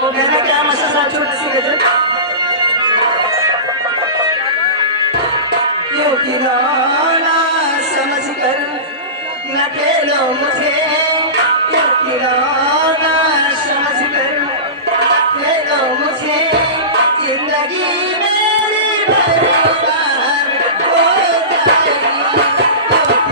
कहना क्या मसा सा छोटी सी गजल क्यों खिलौना समझ कर न खेलो मुझे क्यों खिलौना समझ कर न खेलो मुझे जिंदगी मेरी बर्बाद हो जाएगी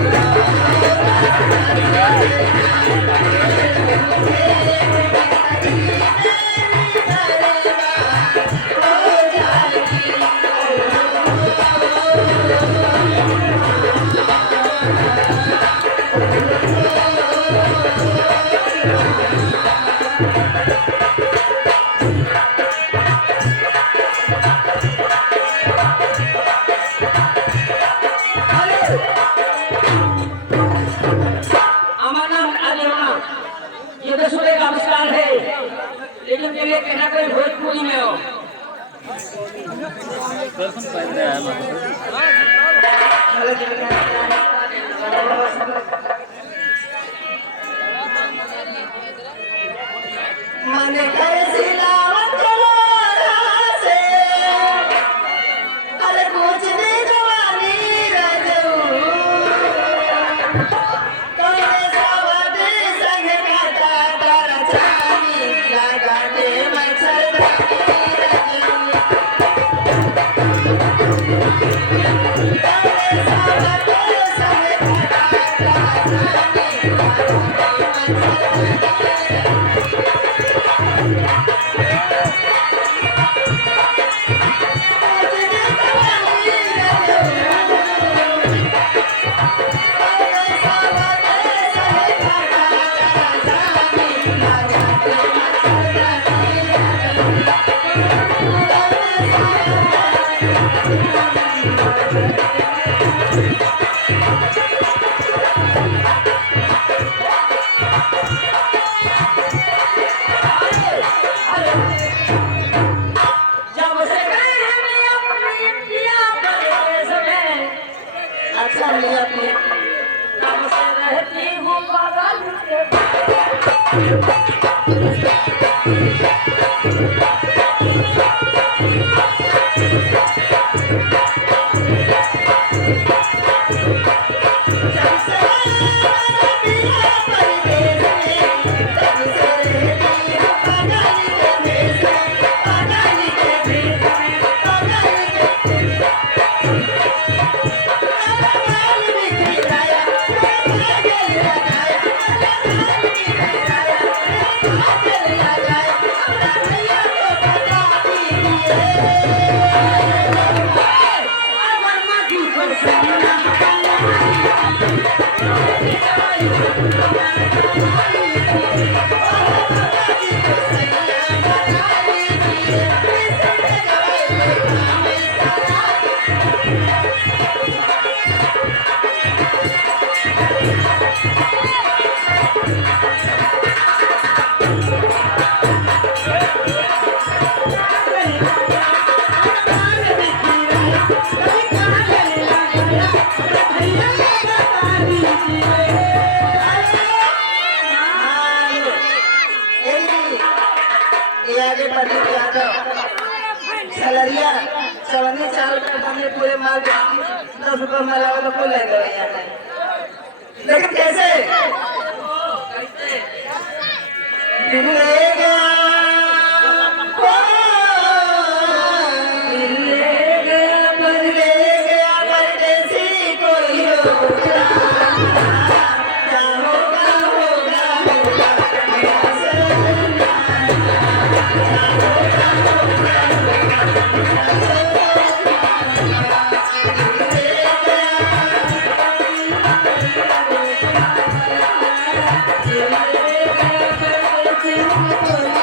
लेकिन मेरे कहना कोई भोजपुरी में हो मन कर सिलावत से अरे कुछ नहीं जवानी रजू कौन सवाद संग खाता तारा चानी लगाते मच्छरदानी रजू कौन सवाद संग खाता तारा चानी लगाते मच्छरदानी मैं अपने काम से रहती हूँ बगल सलरिया चवन्नी चाल का हमने पूरे माल 10 रुपये में लगा को ले गए लेकिन कैसे Oh,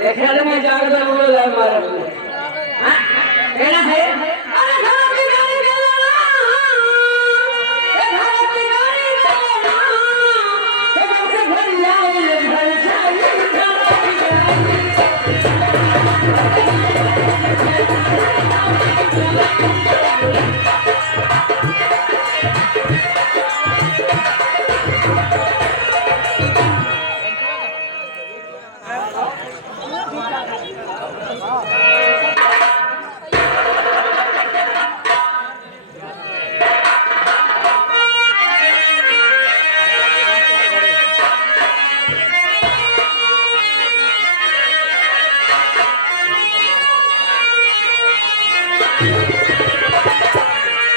देखने में जाग दे बोलो जाए मारा हां कहना है अरे घर की गाड़ी चलाना ए घर की गाड़ी चलाना ए घर से घर जाए घर चाहिए घर की गाड़ी